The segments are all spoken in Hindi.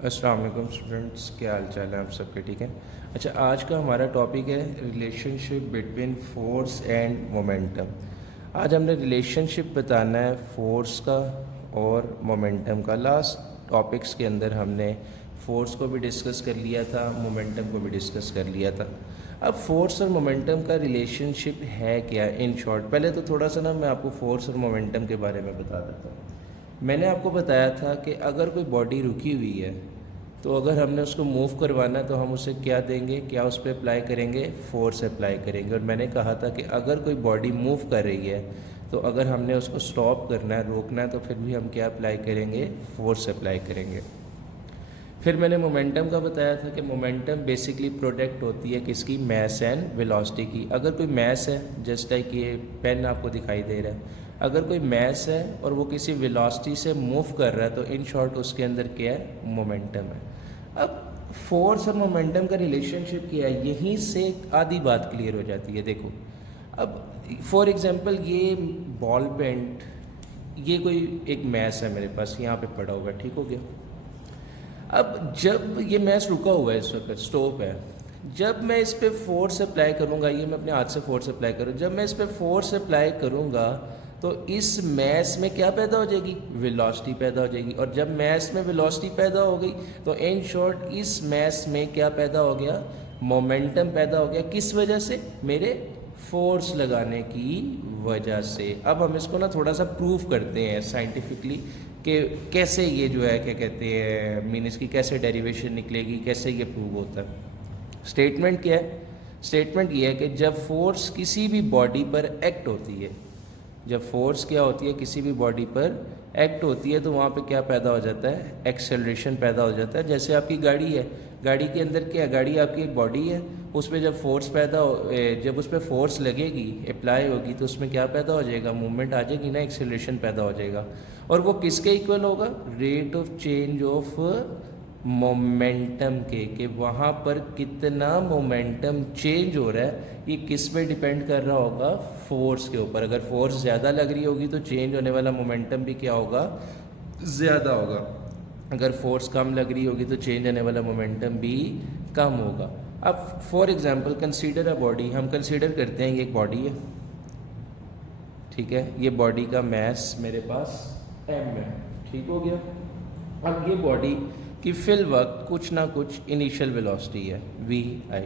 अस्सलाम वालेकुम स्टूडेंट्स, क्या हाल चाल है आप सबके? ठीक है। अच्छा, आज का हमारा टॉपिक है relationship between force and momentum. आज हमने रिलेशनशिप बताना है फोर्स का और मोमेंटम का। लास्ट टॉपिक्स के अंदर हमने फोर्स को भी डिस्कस कर लिया था, मोमेंटम को भी डिस्कस कर लिया था। अब फोर्स और मोमेंटम का रिलेशनशिप है क्या इन शॉर्ट? पहले तो थोड़ा सा मैं आपको फोर्स और मोमेंटम के बारे में बता देता हूँ। मैंने आपको बताया था कि अगर कोई बॉडी रुकी हुई है तो अगर हमने उसको मूव करवाना है तो हम उसे क्या देंगे, क्या उस पर अप्लाई करेंगे? फोर्स अप्लाई करेंगे। और मैंने कहा था कि अगर कोई बॉडी मूव कर रही है तो अगर हमने उसको स्टॉप करना है, रोकना है, तो फिर भी हम क्या अप्लाई करेंगे? फोर्स अप्लाई करेंगे। फिर मैंने मोमेंटम का बताया था कि मोमेंटम बेसिकली प्रोडक्ट होती है किसकी? मैस एंड वेलोसिटी की। अगर कोई मैस है, जस्ट लाइक ये पेन आपको दिखाई दे रहा है, अगर कोई मैस है और वो किसी वेलोसिटी से मूव कर रहा है तो इन शॉर्ट उसके अंदर क्या है? मोमेंटम है। अब फोर्स और मोमेंटम का रिलेशनशिप क्या है, यहीं से आधी बात क्लियर हो जाती है। देखो, अब फॉर एग्जांपल ये बॉल पेंट, ये कोई एक मैस है मेरे पास यहाँ पे पड़ा हुआ है, ठीक हो गया। अब जब ये मैच रुका हुआ है, इस वक्त स्टॉप है, जब मैं इस पर फोर्स अप्लाई करूँगा, ये मैं अपने हाथ से फोर्स अप्लाई करूँ, जब मैं इस पर फोर्स अप्लाई करूँगा तो इस मैस में क्या पैदा हो जाएगी? वेलोसिटी पैदा हो जाएगी। और जब मैस में वेलोसिटी पैदा हो गई तो इन शॉर्ट इस मैस में क्या पैदा हो गया? मोमेंटम पैदा हो गया। किस वजह से? मेरे फोर्स लगाने की वजह से। अब हम इसको थोड़ा सा प्रूफ करते हैं साइंटिफिकली कि कैसे ये जो है, क्या कहते हैं, मीन इसकी कैसे डेरिवेशन निकलेगी, कैसे ये प्रूव होता है। स्टेटमेंट क्या है? स्टेटमेंट ये है कि जब फोर्स किसी भी बॉडी पर एक्ट होती है, जब फोर्स क्या होती है, किसी भी बॉडी पर एक्ट होती है, तो वहाँ पे क्या पैदा हो जाता है? एक्सेलरेशन पैदा हो जाता है। जैसे आपकी गाड़ी है, गाड़ी के अंदर क्या है? गाड़ी आपकी एक बॉडी है, उस पर जब फोर्स जब उस पर फोर्स लगेगी, अप्लाई होगी, तो उसमें क्या पैदा हो जाएगा? मूवमेंट आ जाएगी ना, एक्सेलरेशन पैदा हो जाएगा। और वो किसके इक्वल होगा? Rate of change of momentum के, कि वहाँ पर कितना मोमेंटम चेंज हो रहा है, ये किस पे डिपेंड कर रहा होगा? फोर्स के ऊपर। अगर फोर्स ज़्यादा लग रही होगी तो चेंज होने वाला मोमेंटम भी क्या होगा? ज़्यादा होगा। अगर फोर्स कम लग रही होगी तो चेंज होने वाला मोमेंटम भी कम होगा। अब for example consider a body, हम कंसीडर करते हैं ये एक बॉडी है, ठीक है। ये बॉडी का मैस मेरे पास एम है, ठीक हो गया। अब ये बॉडी की फिल वक्त कुछ ना कुछ इनिशियल वेलोसिटी है वी आई।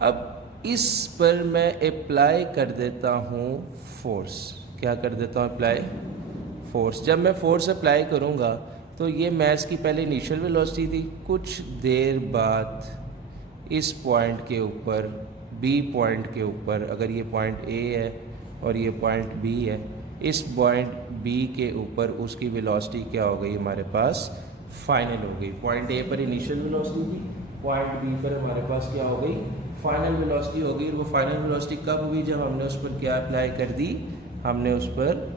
अब इस पर मैं अप्लाई कर देता हूँ फोर्स। क्या कर देता हूँ? Apply force. जब मैं फोर्स अप्लाई करूँगा तो ये मैस की पहले इनिशियल वेलोसिटी थी, कुछ देर बाद इस पॉइंट के ऊपर, बी पॉइंट के ऊपर, अगर ये पॉइंट ए है और ये पॉइंट बी है, इस पॉइंट बी के ऊपर उसकी वेलोसिटी क्या हो गई? हमारे पास फाइनल हो गई। पॉइंट ए पर इनिशियल वेलोसिटी थी, पॉइंट बी पर हमारे पास क्या हो गई? फाइनल वेलोसिटी हो गई। और वो फाइनल वेलोसिटी कब हुई? जब हमने उस पर क्या अप्लाई कर दी? हमने उस पर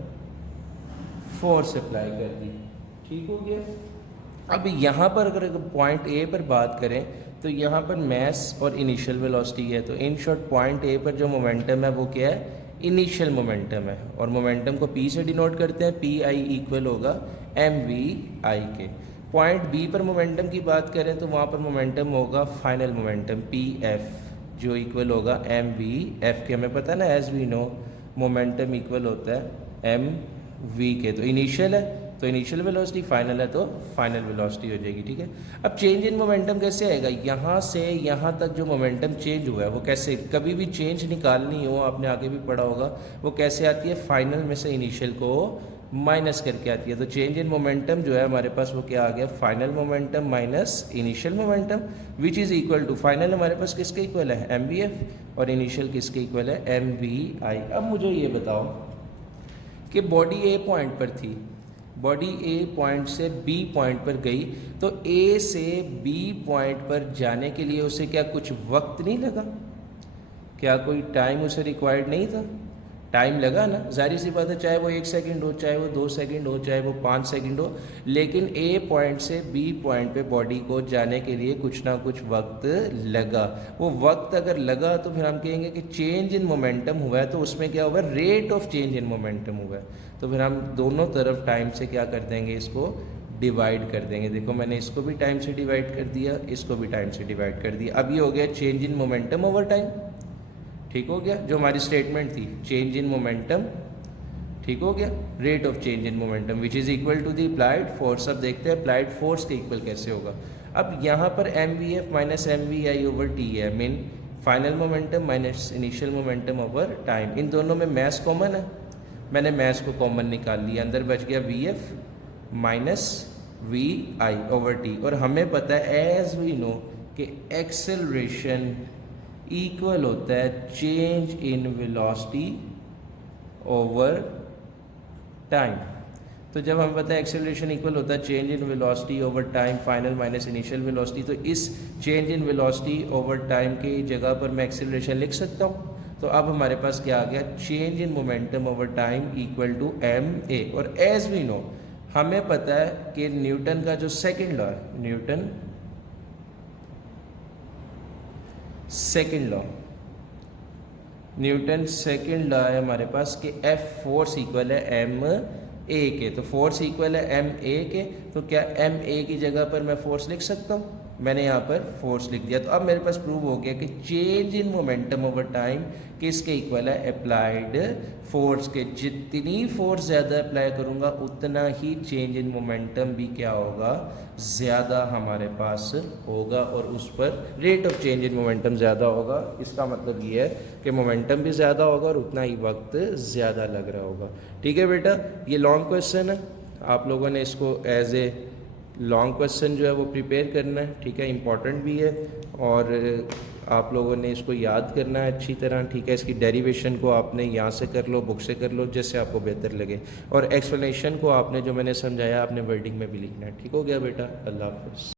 फोर्स अप्लाई कर दी, ठीक हो गया। अब यहाँ पर अगर पॉइंट ए पर बात करें तो यहाँ पर मैस और इनिशियल वेलोसिटी है, तो इन शॉर्ट पॉइंट ए पर जो मोमेंटम है वो क्या है? इनिशियल मोमेंटम है। और मोमेंटम को पी से डिनोट करते हैं, पी आई इक्वल होगा एम वी आई के। पॉइंट बी पर मोमेंटम की बात करें तो वहाँ पर मोमेंटम होगा फाइनल मोमेंटम पी एफ, जो इक्वल होगा एम वी एफ के। हमें पता है ना, as we know momentum equal होता है एम वी के। तो इनिशियल है तो इनिशियल वेलोसिटी, फाइनल है तो फाइनल वेलोसिटी हो जाएगी, ठीक है। अब चेंज इन मोमेंटम कैसे आएगा? यहाँ से यहाँ तक जो मोमेंटम चेंज हुआ है वो कैसे? कभी भी चेंज निकालनी हो, आपने आगे भी पढ़ा होगा, वो कैसे आती है? फाइनल में से इनिशियल को माइनस करके आती है। तो चेंज इन मोमेंटम जो है हमारे पास वो क्या आ गया? Final momentum minus initial momentum, which is equal to, final हमारे पास किसके इक्वल है? एम वी एफ, और इनिशियल किसके इक्वल है? M V I. अब मुझे ये बताओ कि बॉडी ए पॉइंट पर थी, बॉडी ए पॉइंट से बी पॉइंट पर गई, तो ए से बी पॉइंट पर जाने के लिए उसे क्या कुछ वक्त नहीं लगा? क्या कोई टाइम उसे रिक्वायर्ड नहीं था? टाइम लगा ना, जाहिर सी बात है, चाहे वो 1 सेकंड हो, चाहे वो 2 सेकंड हो, चाहे वो 5 सेकंड हो, लेकिन ए पॉइंट से बी पॉइंट पे बॉडी को जाने के लिए कुछ ना कुछ वक्त लगा। वो वक्त अगर लगा तो फिर हम कहेंगे कि चेंज इन मोमेंटम हुआ है, तो उसमें क्या हुआ? Rate of change in momentum हुआ है। तो फिर हम दोनों तरफ टाइम से क्या कर देंगे? इसको डिवाइड कर देंगे। देखो मैंने इसको भी टाइम से डिवाइड कर दिया, इसको भी टाइम से डिवाइड कर दिया। अब ये हो गया change in momentum over time, ठीक हो गया। जो हमारी स्टेटमेंट थी चेंज इन मोमेंटम, ठीक हो गया, rate of change in momentum which is equal to the applied force. अब देखते हैं अप्लाइड फोर्स के इक्वल कैसे होगा। अब यहाँ पर MVF minus MVI over T है, mean final momentum minus initial momentum over time. इन दोनों में मैस कॉमन है, मैंने मैस को कॉमन निकाल लिया, अंदर बच गया VF minus VI over T. और हमें पता है एज वी नो कि एक्सेलरेशन इक्वल होता है change in velocity over time. तो जब हम पता है एक्सेलरेशन इक्वल होता है change in velocity over time final minus initial velocity, तो इस change in velocity over time की जगह पर मैं एक्सेलरेशन लिख सकता हूँ। तो अब हमारे पास क्या आ गया, change in momentum over time equal to ma। और एज वी नो हमें पता है कि न्यूटन का जो सेकंड लॉ है, न्यूटन सेकंड लॉ है हमारे पास कि F फोर्स इक्वल है ma के। तो फोर्स इक्वल है ma के, तो क्या ma की जगह पर मैं फोर्स लिख सकता हूँ, मैंने यहाँ पर फोर्स लिख दिया। तो अब मेरे पास प्रूव हो गया कि change in momentum over time किसके इक्वल है, अप्लाइड फोर्स के। जितनी फोर्स ज़्यादा अप्लाई करूँगा उतना ही चेंज इन मोमेंटम भी क्या होगा, ज़्यादा हमारे पास होगा, और उस पर rate of change in momentum ज़्यादा होगा। इसका मतलब ये है कि मोमेंटम भी ज़्यादा होगा और उतना ही वक्त ज़्यादा लग रहा होगा। ठीक है बेटा, ये लॉन्ग क्वेश्चन है, आप लोगों ने इसको एज ए लॉन्ग क्वेश्चन जो है वो प्रिपेयर करना है, ठीक है, इम्पॉर्टेंट भी है, और आप लोगों ने इसको याद करना है अच्छी तरह, ठीक है। इसकी डेरिवेशन को आपने यहाँ से कर लो, बुक से कर लो, जैसे आपको बेहतर लगे, और एक्सप्लेनेशन को आपने जो मैंने समझाया आपने वर्डिंग में भी लिखना है। ठीक हो गया बेटा, अल्लाह हाफ़िज़।